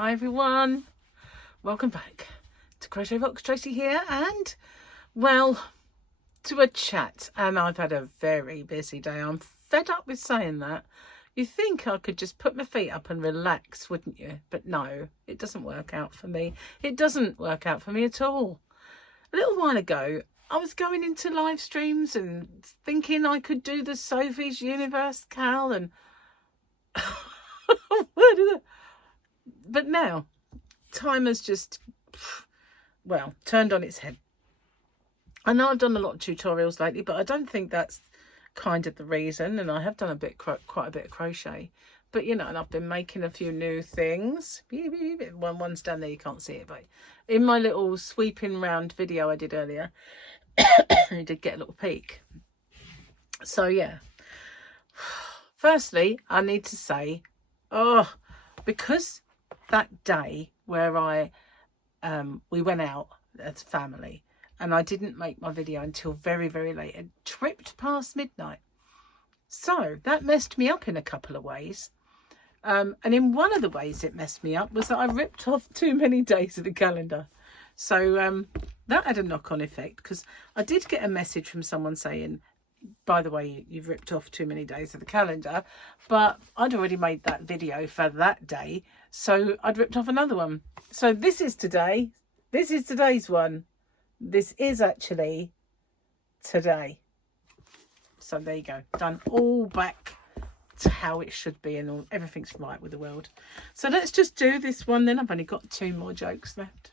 Hi everyone, welcome back to Crochet Box. Tracy here, and well, to a chat. And I've had a very busy day. I'm fed up with saying that. You think I could just put my feet up and relax, wouldn't you? But no, it doesn't work out for me. It doesn't work out for me at all. A little while ago, I was going into live streams and thinking I could do the Sophie's Universe Cal and but now time has just, well, turned on its head. I know I've done a lot of tutorials lately, but I don't think that's kind of the reason. And I have done quite a bit of crochet, but you know, and I've been making a few new things. One's down there, you can't see it, but in my little sweeping round video I did earlier, you did get a little peek. So yeah, firstly, I need to say, because that day where we went out as a family and I didn't make my video until very, very late, it tripped past midnight. So that messed me up in a couple of ways. And in one of the ways it messed me up was that I ripped off too many days of the calendar. So that had a knock-on effect, because I did get a message from someone saying, by the way, you've ripped off too many days of the calendar, but I'd already made that video for that day, so I'd ripped off another one. So this is today. This is today's one. This is actually today. So there you go. Done all back to how it should be, and everything's right with the world. So let's just do this one then. I've only got 2 more jokes left.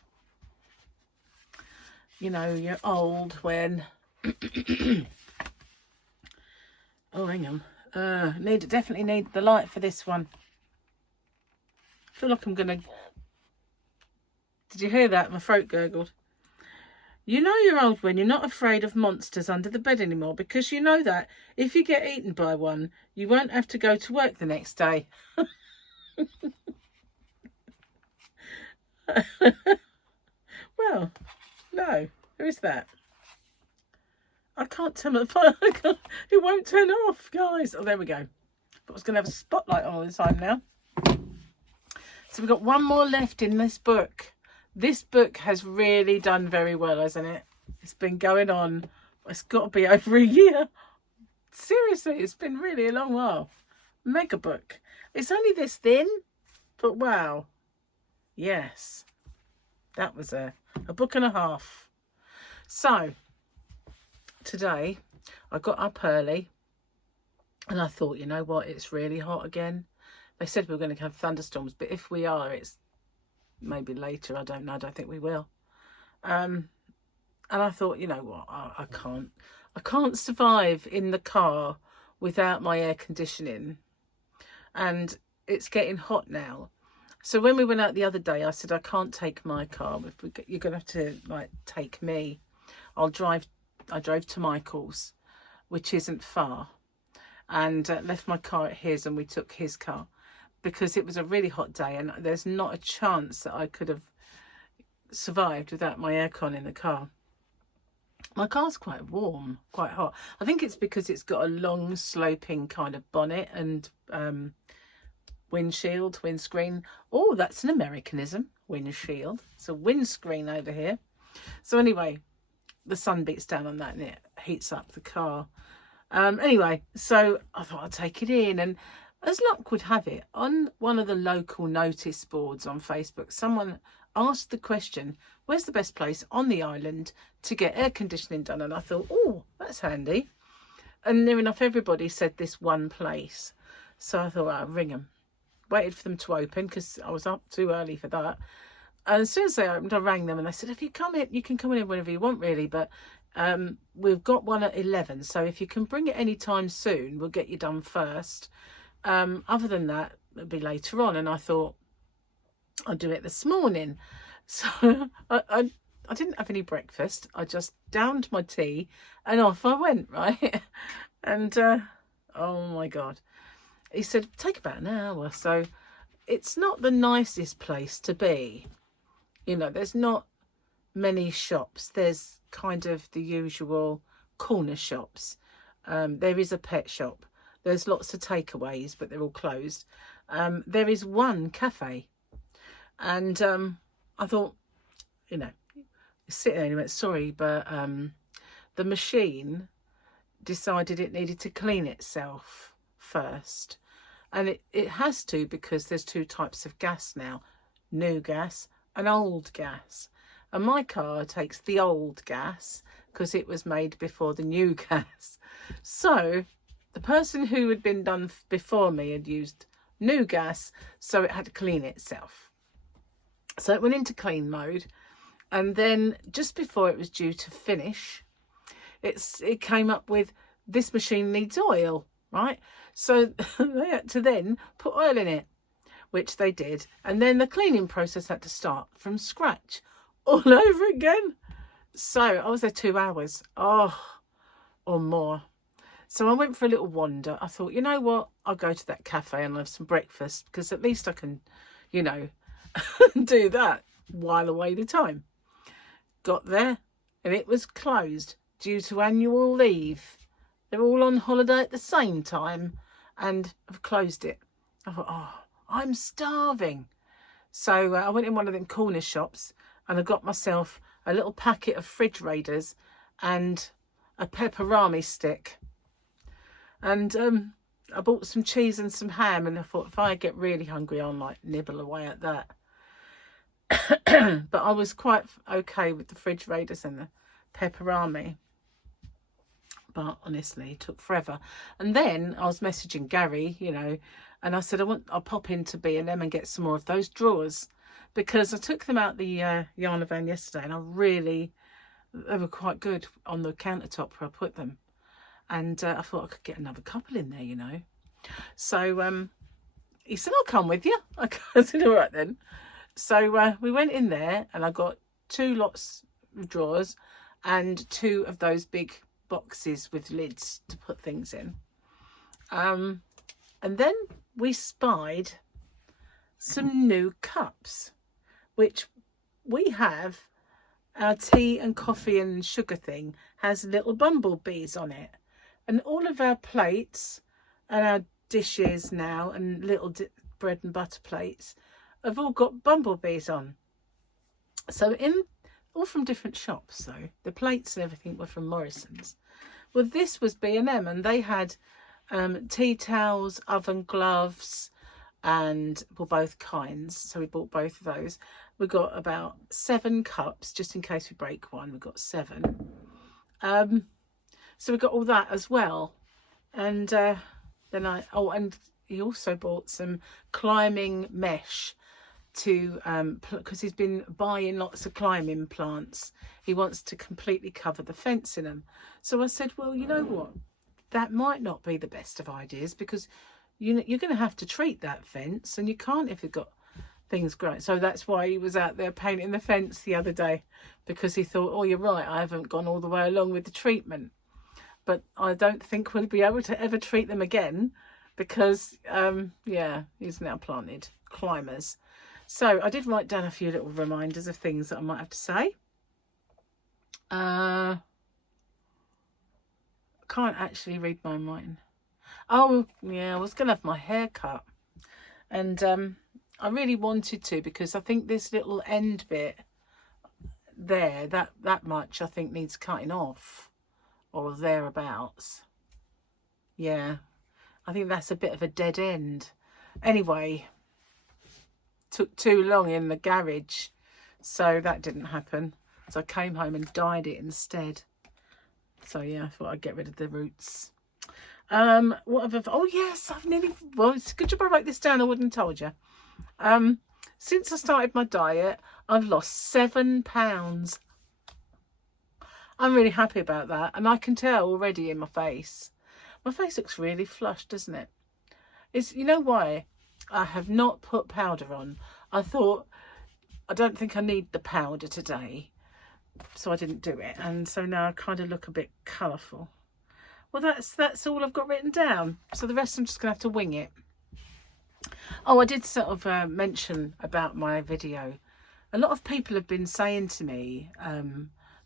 You know, you're old when... Oh, hang on. Definitely need the light for this one. I feel like I'm going to... Did you hear that? My throat gurgled. You know you're old when you're not afraid of monsters under the bed anymore, because you know that if you get eaten by one, you won't have to go to work the next day. Well, no. Who is that? I can't tell it. It won't turn off, guys. Oh, there we go. But I was going to have a spotlight on all the time now. So we've got one more left in this book. This book has really done very well, hasn't it? It's been going on. It's got to be over a year. Seriously, it's been really a long while. Mega book. It's only this thin, but wow. Yes. That was a book and a half. So... today I got up early and I thought, you know what, it's really hot again. They said we were going to have thunderstorms, but if we are, it's maybe later. I don't know. I don't think we will. And I thought, you know what, I can't survive in the car without my air conditioning, and it's getting hot now. So when we went out the other day, I said, I can't take my car. You're going to have to like take me. I drove to Michael's, which isn't far, and left my car at his, and we took his car because it was a really hot day and there's not a chance that I could have survived without my aircon in the car. My car's quite warm, quite hot. I think it's because it's got a long sloping kind of bonnet and windscreen. Oh, that's an Americanism, windshield. It's a windscreen over here. So anyway, the sun beats down on that and it heats up the car. Anyway, so I thought I'd take it in, and as luck would have it, on one of the local notice boards on Facebook, someone asked the question, where's the best place on the island to get air conditioning done? And I thought, oh, that's handy. And near enough everybody said this one place. So I thought, I'll ring them. Waited for them to open because I was up too early for that. And as soon as they opened, I rang them and I said, if you come in, you can come in whenever you want, really. But we've got one at 11. So if you can bring it any time soon, we'll get you done first. Other than that, it'll be later on. And I thought, I'll do it this morning. So I didn't have any breakfast. I just downed my tea and off I went, right? And, oh my God. He said, take about an hour. So it's not the nicest place to be. You know, there's not many shops. There's kind of the usual corner shops. There is a pet shop. There's lots of takeaways, but they're all closed. There is one cafe. And I thought, you know, sitting there and he went, sorry, but the machine decided it needed to clean itself first. And it has to, because there's two types of gas now, new gas and old gas. And my car takes the old gas because it was made before the new gas. So the person who had been done before me had used new gas, so it had to clean itself. So it went into clean mode, and then just before it was due to finish, it came up with, this machine needs oil, right? So they had to then put oil in it, which they did, and then the cleaning process had to start from scratch all over again. So I was there 2 hours, or more. So I went for a little wander. I thought, you know what, I'll go to that cafe and have some breakfast, because at least I can, you know, do that while away the time. Got there and it was closed due to annual leave. They're all on holiday at the same time and I've closed it. I thought, oh, I'm starving. So I went in one of them corner shops and I got myself a little packet of fridge raiders and a pepperami stick. And I bought some cheese and some ham, and I thought, if I get really hungry, I'll like nibble away at that. But I was quite okay with the fridge raiders and the pepperami. But honestly, it took forever. And then I was messaging Gary, you know, and I said, I'll pop into B&M and get some more of those drawers, because I took them out the yarn van yesterday, and they were quite good on the countertop where I put them. And I thought I could get another couple in there, you know. So he said, I'll come with you. I said, all right then. So we went in there and I got 2 lots of drawers and 2 of those big boxes with lids to put things in. And then we spied some new cups, which we have. Our tea and coffee and sugar thing has little bumblebees on it. And all of our plates and our dishes now and little bread and butter plates have all got bumblebees on. So all from different shops though. The plates and everything were from Morrison's. Well, this was B&M, and they had tea towels, oven gloves, and both kinds. So we bought both of those. We got about 7 cups, just in case we break one. We got 7. So we got all that as well. And then and he also bought some climbing mesh to, because he's been buying lots of climbing plants. He wants to completely cover the fence in them. So I said, well, you know what? That might not be the best of ideas, because you're going to have to treat that fence, and you can't if you've got things growing. So that's why he was out there painting the fence the other day, because he thought, oh, you're right, I haven't gone all the way along with the treatment. But I don't think we'll be able to ever treat them again, because, yeah, he's now planted climbers. So I did write down a few little reminders of things that I might have to say. I can't actually read my mind. Oh, yeah, I was going to have my hair cut. And I really wanted to, because I think this little end bit there, that much, I think needs cutting off, or thereabouts. Yeah, I think that's a bit of a dead end. Anyway, took too long in the garage, so that didn't happen. So I came home and dyed it instead. So yeah, I thought I'd get rid of the roots. What have I, oh yes, I've nearly, well, it's a good job I wrote this down, I wouldn't have told you. Since I started my diet, I've lost 7 pounds. I'm really happy about that, and I can tell already in my face. My face looks really flushed, doesn't it? It's, you know why? I have not put powder on. I thought, I don't think I need the powder today, so I didn't do it, and so now I kind of look a bit colourful. Well, that's all I've got written down, so the rest I'm just gonna have to wing it. Oh, I did sort of mention about my video. A lot of people have been saying to me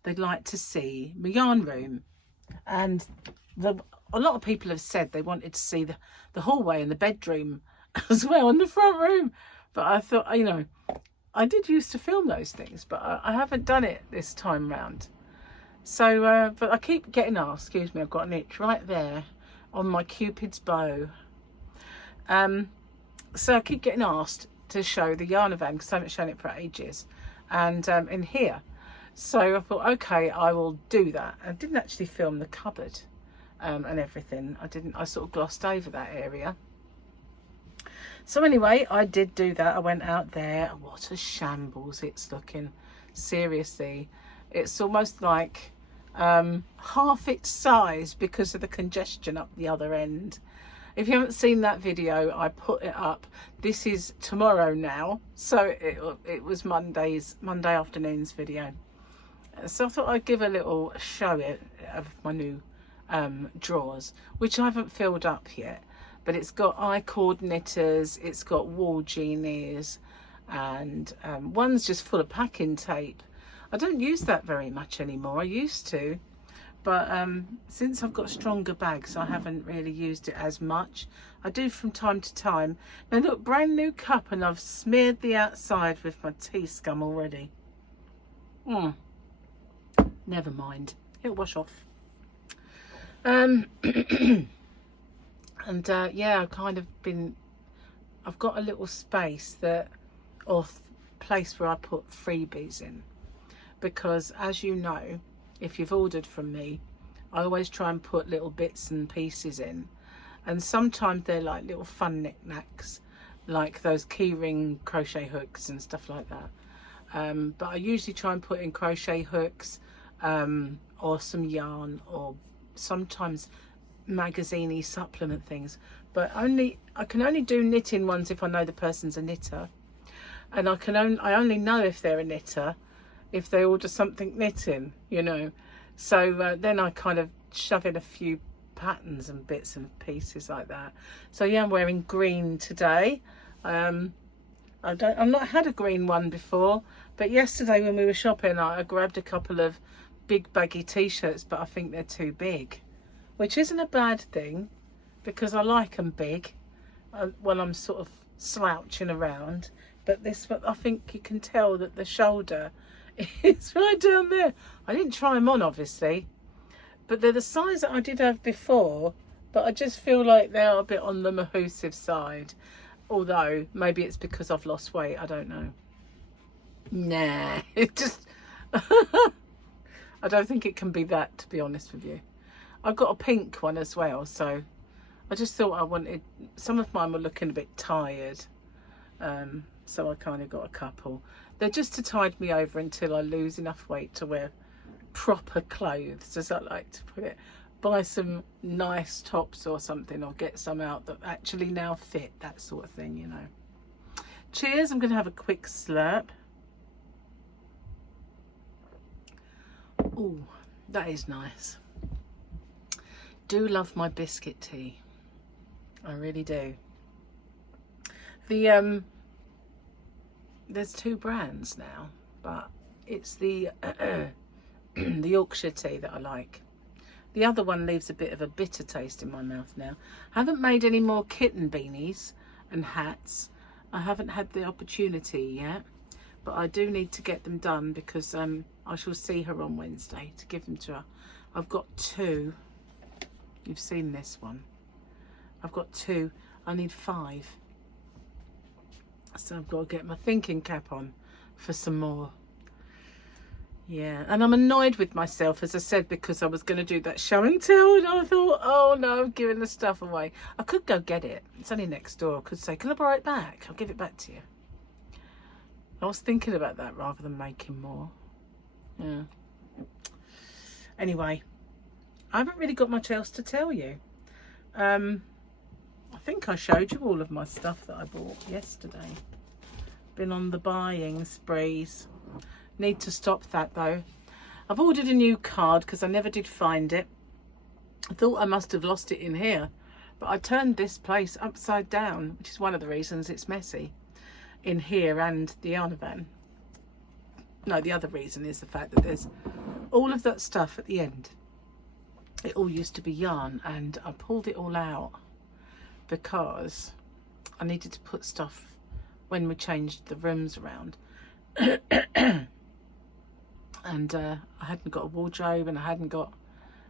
they'd like to see my yarn room, and a lot of people have said they wanted to see the hallway and the bedroom as well, and the front room. But I thought, you know, I did used to film those things, but I haven't done it this time round. So, but I keep getting asked, excuse me, I've got an itch right there on my Cupid's bow. So I keep getting asked to show the yarn van because I haven't shown it for ages, and in here. So I thought, okay, I will do that. I didn't actually film the cupboard and everything. I sort of glossed over that area. So anyway, I did do that. I went out there. What a shambles it's looking. Seriously, it's almost like half its size because of the congestion up the other end. If you haven't seen that video, I put it up. This is tomorrow now, so it was Monday afternoon's video. So I thought I'd give a little show of my new drawers, which I haven't filled up yet. But it's got I-cord knitters, it's got wall genies, and one's just full of packing tape. I don't use that very much anymore. I used to, but since I've got stronger bags, I haven't really used it as much. I do from time to time. Now look, brand new cup, and I've smeared the outside with my tea scum already. Never mind, it'll wash off. And yeah, I've got a little space place where I put freebies in, because as you know, if you've ordered from me, I always try and put little bits and pieces in, and sometimes they're like little fun knickknacks, like those keyring crochet hooks and stuff like that. But I usually try and put in crochet hooks, or some yarn, or sometimes magazine-y supplement things, but I can only do knitting ones if I know the person's a knitter, and I only know if they're a knitter if they order something knitting, you know. So then I kind of shove in a few patterns and bits and pieces like that. So yeah, I'm wearing green today. I've not had a green one before, but yesterday when we were shopping, I grabbed a couple of big baggy t-shirts, but I think they're too big, which isn't a bad thing because I like them big when I'm sort of slouching around. But this one, I think you can tell that the shoulder is right down there. I didn't try them on, obviously, but they're the size that I did have before, but I just feel like they're a bit on the mahoosive side. Although maybe it's because I've lost weight, I don't know. Nah, it just I don't think it can be that, to be honest with you. I've got a pink one as well, so I just thought I wanted, some of mine were looking a bit tired, so I kind of got a couple. They're just to tide me over until I lose enough weight to wear proper clothes, as I like to put it. Buy some nice tops or something, or get some out that actually now fit, that sort of thing, you know. Cheers, I'm going to have a quick slurp. Oh, that is nice. Do love my biscuit tea. I really do. There's two brands now, but it's the the Yorkshire tea that I like. The other one leaves a bit of a bitter taste in my mouth now. I haven't made any more kitten beanies and hats. I haven't had the opportunity yet, but I do need to get them done because I shall see her on Wednesday to give them to her. I've got two. You've seen this one. I've got two. I need 5. So I've got to get my thinking cap on for some more. Yeah, and I'm annoyed with myself, as I said, because I was going to do that show and tell, and I thought, oh no, I'm giving the stuff away. I could go get it. It's only next door. I could say, can I borrow it back? I'll give it back to you. I was thinking about that rather than making more. Yeah. Anyway, I haven't really got much else to tell you. I think I showed you all of my stuff that I bought yesterday. Been on the buying sprees. Need to stop that though. I've ordered a new card because I never did find it. I thought I must have lost it in here, but I turned this place upside down, which is one of the reasons it's messy in here and the yarn van. No, the other reason is the fact that there's all of that stuff at the end. It all used to be yarn, and I pulled it all out because I needed to put stuff when we changed the rooms around. And I hadn't got a wardrobe, and I hadn't got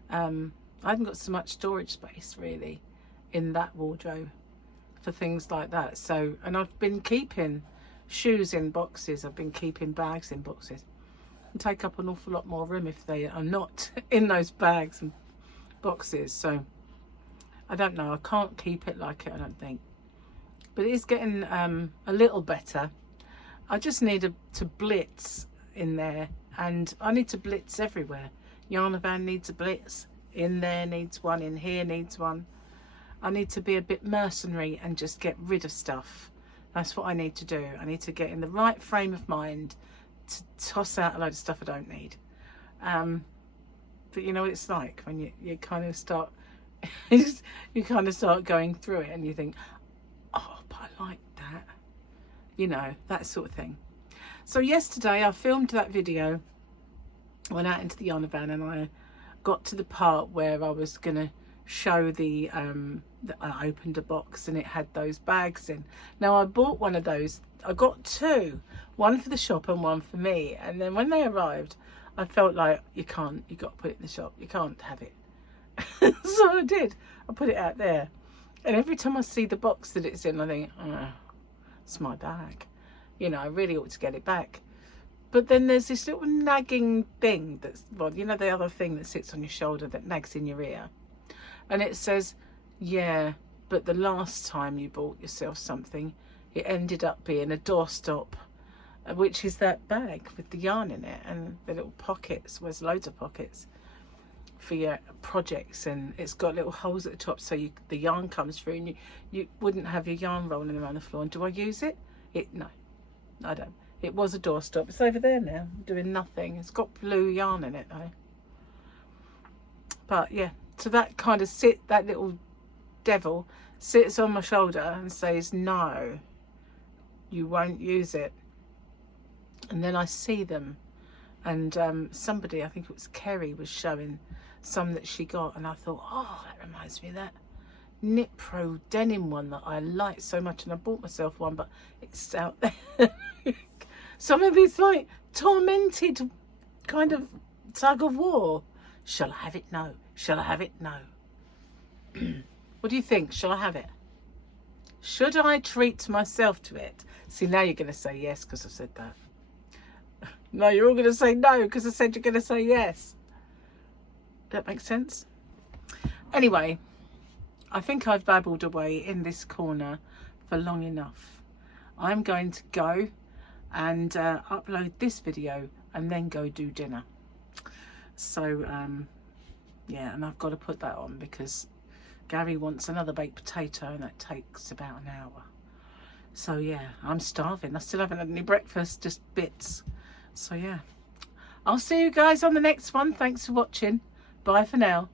so much storage space really in that wardrobe for things like that. So, and I've been keeping shoes in boxes, I've been keeping bags in boxes, and take up an awful lot more room if they are not in those bags and boxes. So I don't know, I can't keep it like it, I don't think, but it is getting a little better. I just need to blitz in there, and I need to blitz everywhere. Yarnavan needs a blitz, in there needs one, in here needs one. I need to be a bit mercenary and just get rid of stuff. That's what I need to do. I need to get in the right frame of mind to toss out a load of stuff I don't need. But you know what it's like when you kind of start you kind of start going through it and you think, oh, but I like that, you know, that sort of thing. So yesterday I filmed that video, went out into the Yarnavan, and I got to the part where I was gonna show I opened a box and it had those bags in. Now I bought one of those, I got two, one for the shop and one for me, and then when they arrived I felt like you got to put it in the shop, you can't have it. So I did, I put it out there, and every time I see the box that it's in I think, oh, it's my bag, you know, I really ought to get it back. But then there's this little nagging thing that's, well, you know, the other thing that sits on your shoulder that nags in your ear, and it says, yeah, but the last time you bought yourself something, it ended up being a doorstop, which is that bag with the yarn in it and the little pockets. There's loads of pockets for your projects, and it's got little holes at the top so the yarn comes through, and you wouldn't have your yarn rolling around the floor. And do I use it? No, I don't. It was a doorstop. It's over there now, doing nothing. It's got blue yarn in it though. But yeah, so that kind of that little devil sits on my shoulder and says, no, you won't use it. And then I see them, and somebody, I think it was Kerry, was showing some that she got, and I thought, oh, that reminds me of that Knit Pro denim one that I like so much, and I bought myself one, but it's out there. Some of these like tormented kind of tug of war. Shall I have it? No. Shall I have it? No. What do you think? Shall I have it? Should I treat myself to it? See, now you're going to say yes because I said that. No, you're all going to say no because I said you're going to say yes. That makes sense? Anyway, I think I've babbled away in this corner for long enough. I'm going to go and upload this video and then go do dinner. So, yeah, and I've got to put that on because Gary wants another baked potato, and that takes about an hour. So yeah, I'm starving. I still haven't had any breakfast, just bits. So yeah, I'll see you guys on the next one. Thanks for watching. Bye for now.